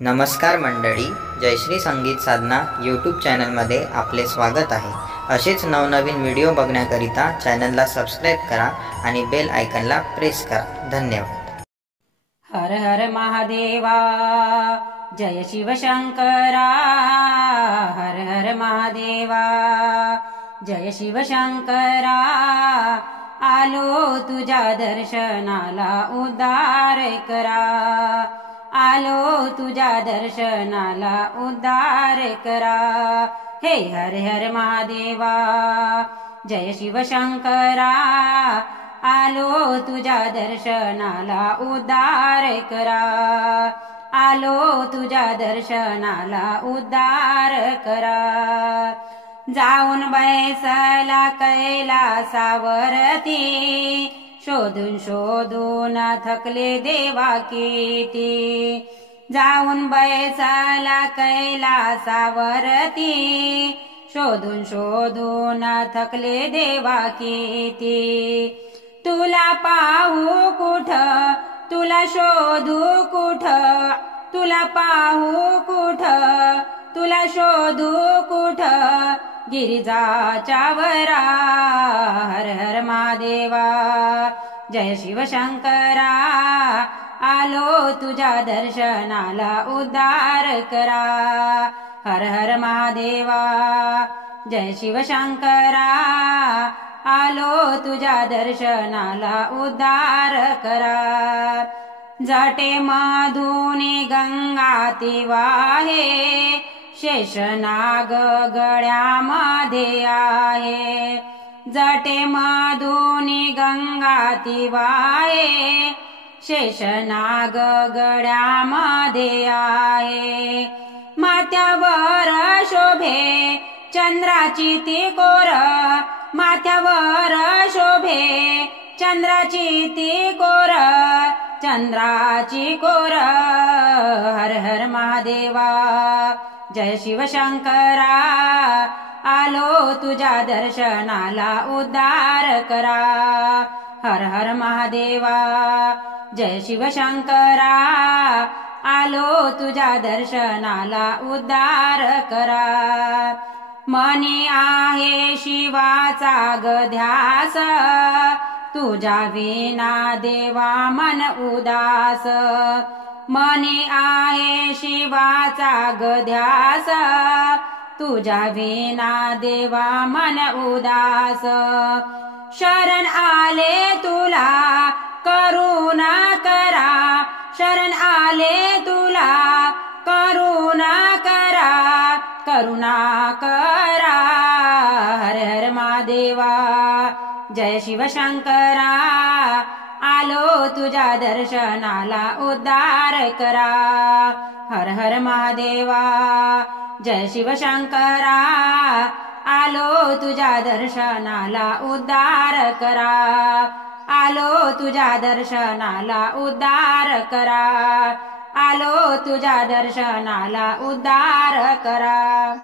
नमस्कार मंडळी, जयश्री संगीत साधना यूट्यूब चॅनलमध्ये आपले स्वागत आहे। असेच नवनवीन व्हिडिओ बघण्याकरिता चॅनलला सबस्क्राइब करा आणि बेल आयकॉनला प्रेस करा। धन्यवाद। हर हर महादेवा, जय शिव शंकरा। हर हर महादेवा, जय शिव शंकरा। आलो तुझ्या दर्शनाला उद्धार करा, आलो तुझ्या दर्शनाला उद्धार करा। हे हर हर महादेवा, जय शिव शंकरा। आलो तुझ्या दर्शनाला उद्धार करा, आलो तुझ्या दर्शनाला उद्धार करा। जाऊन बैसला कैलासावरती, शोधून शोधून थकले देवा किती। जाऊन बैसला कैलासावरती, शोधून शोधून थकले देवा किती। तुला पाहू कुठ, तुला शोधू कुठ, तुला पाहू कुठ, तुला शोधू कुठ, गिरिजाच्या वरा। हर हर महादेवा, जय शिव शंकरा। आलो तुझ्या दर्शनाला उद्धार करा। हर हर महादेवा, जय शिव शंकरा। आलो तुझ्या दर्शनाला उद्धार करा। जटे मधुनी गंगा ती वाहे, शेषनाग गळ्यामध्ये आहे। जटे मधुनी गंगा ती वाहे, शेषनाग गळ्यामध्ये आहे। माथ्यावर शोभे चंद्राची ती कोर, माथ्यावर शोभे चंद्राची ती कोर, चंद्राची कोर। हर हर महादेवा, जय शिव शंकरा। आलो तुझ्या दर्शनाला उद्धार करा। हर हर महादेवा, जय शिव शंकरा। आलो तुझ्या दर्शनाला उद्धार करा। मनी आहे शिवाचा गध्यास, तुझ्या विना देवा मन उदास। मनी आहे शिवाचा गध्यास, तुझ्या विना देवा मन उदास। शरण आले तुला करुणा करा, शरण आले तुला करुणा करा, करुणा करा। हर हर महादेवा, जय शिव शंकरा। आलो तुझ्या दर्शनाला उद्धार करा। हर हर महादेवा, जय शिव शंकरा। आलो तुझ्या दर्शनाला उद्धार करा, आलो तुझ्या दर्शनाला उद्धार करा, आलो तुझ्या दर्शनाला उद्धार करा।